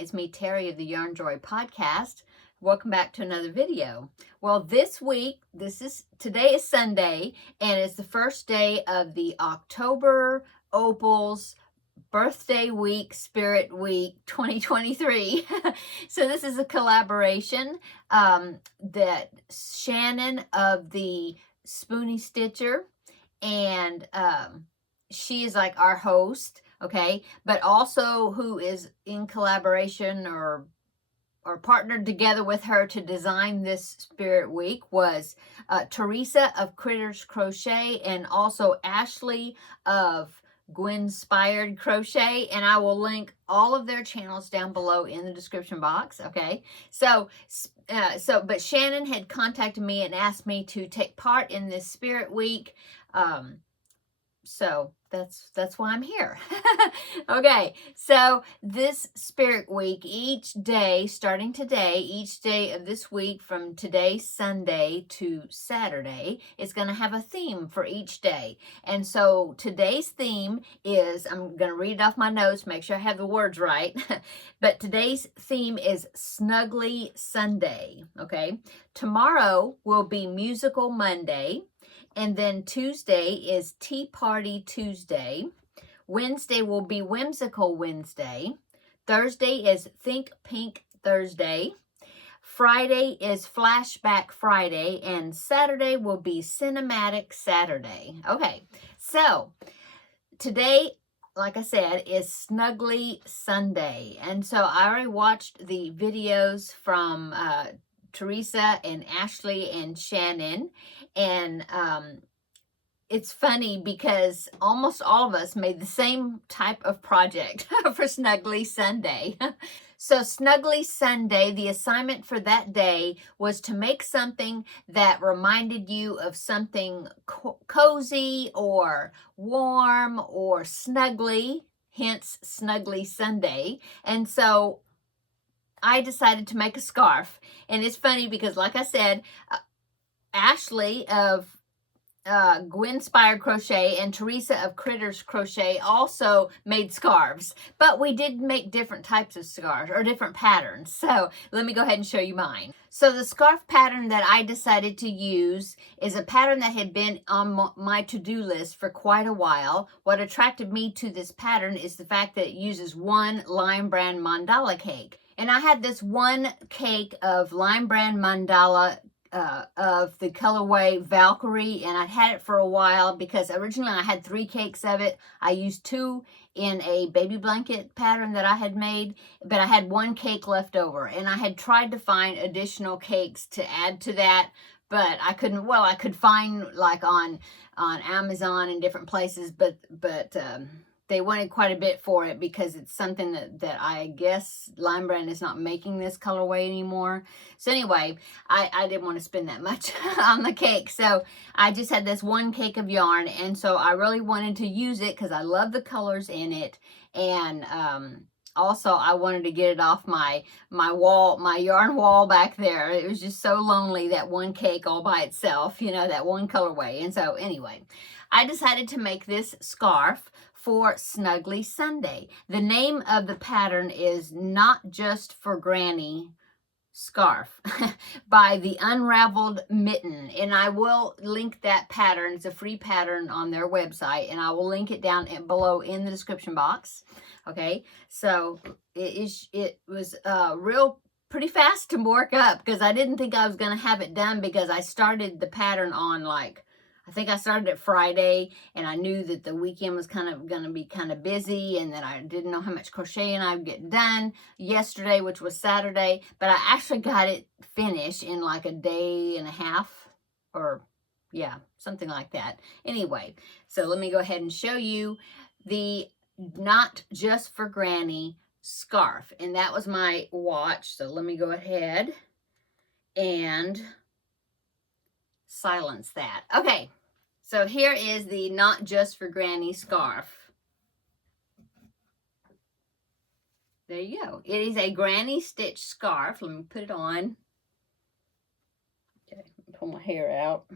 It's me, Terry of the Yarn Joy podcast. Welcome back to another video. Well, this week, today is Sunday, and it's the first day of the October Opals Birthday Week, Spirit Week 2023. So this is a collaboration that Shannon of the Spoony Stitcher, and she is like our host, okay, but also who is in collaboration or partnered together with her to design this Spirit Week was Teresa of Critters Crochet, and also Ashley of Gwen-Spired Crochet, and I will link all of their channels down below in the description box. Okay, but Shannon had contacted me and asked me to take part in this Spirit Week, so that's why I'm here. Okay, so this Spirit Week, each day, starting today, each day of this week from today, Sunday, to Saturday, is going to have a theme for each day. And so today's theme is, I'm going to read it off my notes, make sure I have the words right, but today's theme is Snuggly Sunday, okay? Tomorrow will be Musical Monday. And then Tuesday is Tea Party Tuesday. Wednesday will be Whimsical Wednesday. Thursday is Think Pink Thursday. Friday is Flashback Friday. And Saturday will be Cinematic Saturday. Okay, so today, like I said, is Snuggly Sunday. And so I already watched the videos from Teresa and Ashley and Shannon, and it's funny because almost all of us made the same type of project for Snuggly Sunday. So Snuggly Sunday, the assignment for that day was to make something that reminded you of something cozy or warm or snuggly, hence Snuggly Sunday. And so I decided to make a scarf. And it's funny because, like I said, Ashley of Gwen-Spired Crochet and Teresa of Critters Crochet also made scarves. But we did make different types of scarves, or different patterns. So let me go ahead and show you mine. So the scarf pattern that I decided to use is a pattern that had been on my to-do list for quite a while. What attracted me to this pattern is the fact that it uses one Lime Brand mandala cake. And I had this one cake of Lime Brand mandala of the colorway Valkyrie, and I'd had it for a while because originally I had 3 cakes of it. I used 2 in a baby blanket pattern that I had made, but I had 1 cake left over, and I had tried to find additional cakes to add to that, but I couldn't. Well, I could find like on Amazon and different places, but they wanted quite a bit for it because it's something that I guess Lime Brand is not making this colorway anymore. So anyway, I didn't want to spend that much on the cake. So I just had this 1 cake of yarn. And so I really wanted to use it because I love the colors in it. And also I wanted to get it off my wall, my yarn wall back there. It was just so lonely, that 1 cake all by itself, you know, that 1 colorway. And so anyway, I decided to make this scarf for Snuggly Sunday. The name of the pattern is Not Just for Granny Scarf by the Unraveled Mitten, and I will link that pattern. It's a free pattern on their website, and I will link it down below in the description box. Okay, so it was pretty fast to work up because I didn't think I was going to have it done because I started the pattern on I think I started it Friday, and I knew that the weekend was kind of going to be kind of busy, and that I didn't know how much crocheting I would get done yesterday, which was Saturday, but I actually got it finished in like a day and a half, or yeah, something like that. Anyway, so let me go ahead and show you the Not Just for Granny scarf, and that was my watch. So let me go ahead and silence that. Okay, so here is the Not Just for Granny scarf. There you go. It is a granny stitch scarf. Let me put it on. Okay, pull my hair out.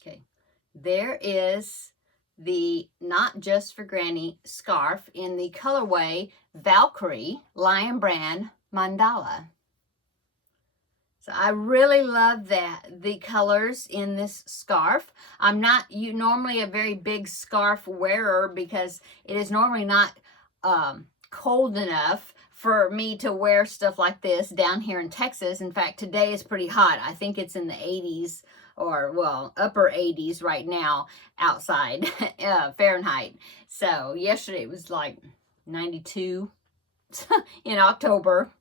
Okay, there is the Not Just for Granny scarf in the colorway Valkyrie Lion Brand Mandala. So I really love the colors in this scarf. I'm not normally a very big scarf wearer because it is normally not cold enough for me to wear stuff like this down here in Texas. In fact, today is pretty hot. I think it's in the 80s or, well, upper 80s right now outside Fahrenheit. So yesterday it was like 92 in October.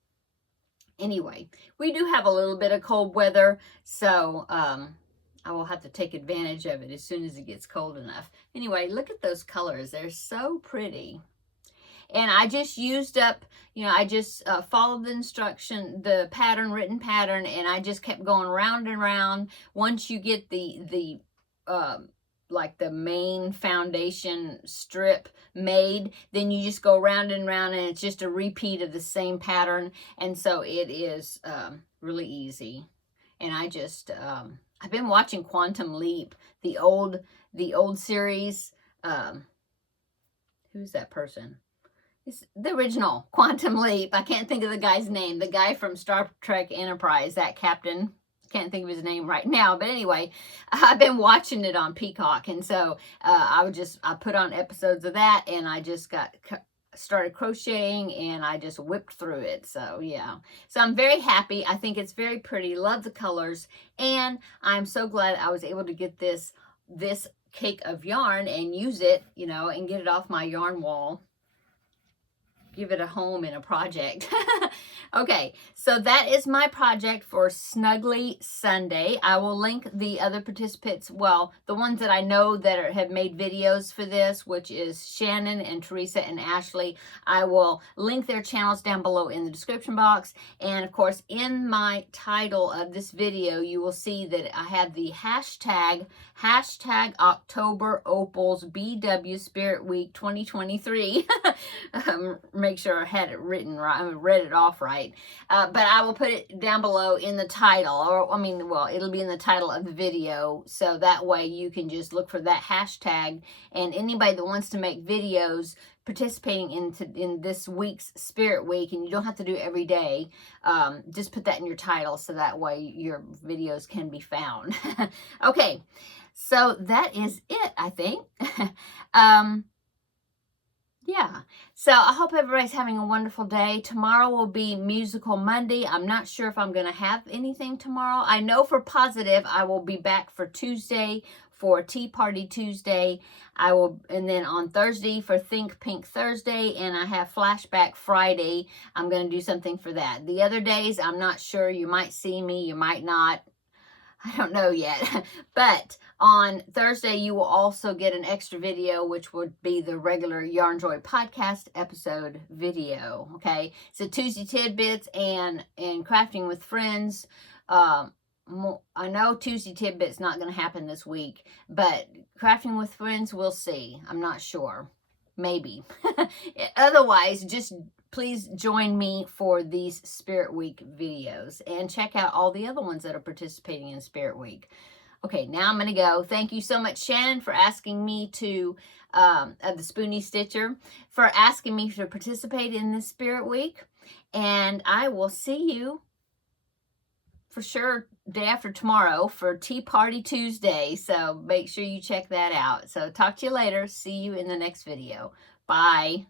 Anyway, we do have a little bit of cold weather, so I will have to take advantage of it as soon as it gets cold enough. Anyway, look at those colors. They're so pretty. And I just used up, I just followed the written pattern, and I just kept going round and round. Once you get the like the main foundation strip made, then you just go round and round, and it's just a repeat of the same pattern. And so it is really easy. And I just I've been watching Quantum Leap, the old series. Who's that person? It's the original Quantum Leap. I can't think of the guy's name. The guy from Star Trek Enterprise, that captain. Can't think of his name right now, but anyway, I've been watching it on Peacock, and so I put on episodes of that, and I just started crocheting, and I just whipped through it. So yeah, so I'm very happy. I think it's very pretty. Love the colors, and I'm so glad I was able to get this cake of yarn and use it, and get it off my yarn wall. Give it a home in a project. Okay, so that is my project for Snuggly Sunday. I will link the other participants, well, the ones that I know that have made videos for this, which is Shannon and Teresa and Ashley. I will link their channels down below in the description box. And of course, in my title of this video, you will see that I have the hashtag October Opals BW Spirit Week 2023. Make sure I had it written right, I read it off right. But I will put it down below in the title, it'll be in the title of the video, so that way you can just look for that hashtag, and anybody that wants to make videos participating in this week's Spirit Week, and you don't have to do it every day, just put that in your title so that way your videos can be found. Okay, so that is it, I think. Yeah, so I hope everybody's having a wonderful day. Tomorrow will be Musical Monday. I'm not sure if I'm going to have anything tomorrow. I know for positive I will be back for Tuesday for Tea Party Tuesday. And then on Thursday for Think Pink Thursday, and I have Flashback Friday. I'm going to do something for that. The other days, I'm not sure. You might see me, you might not. I don't know yet, but on Thursday you will also get an extra video, which would be the regular Yarn Joy podcast episode video. Okay, so Tuesday Tidbits and Crafting with Friends. I know Tuesday Tidbits not going to happen this week, but Crafting with Friends, we'll see. I'm not sure. Maybe. Otherwise, just please join me for these Spirit Week videos and check out all the other ones that are participating in Spirit Week. Okay, now I'm going to go. Thank you so much, Shannon, for asking me to, the Spoonie Stitcher, for asking me to participate in this Spirit Week. And I will see you for sure day after tomorrow for Tea Party Tuesday. So make sure you check that out. So talk to you later. See you in the next video. Bye.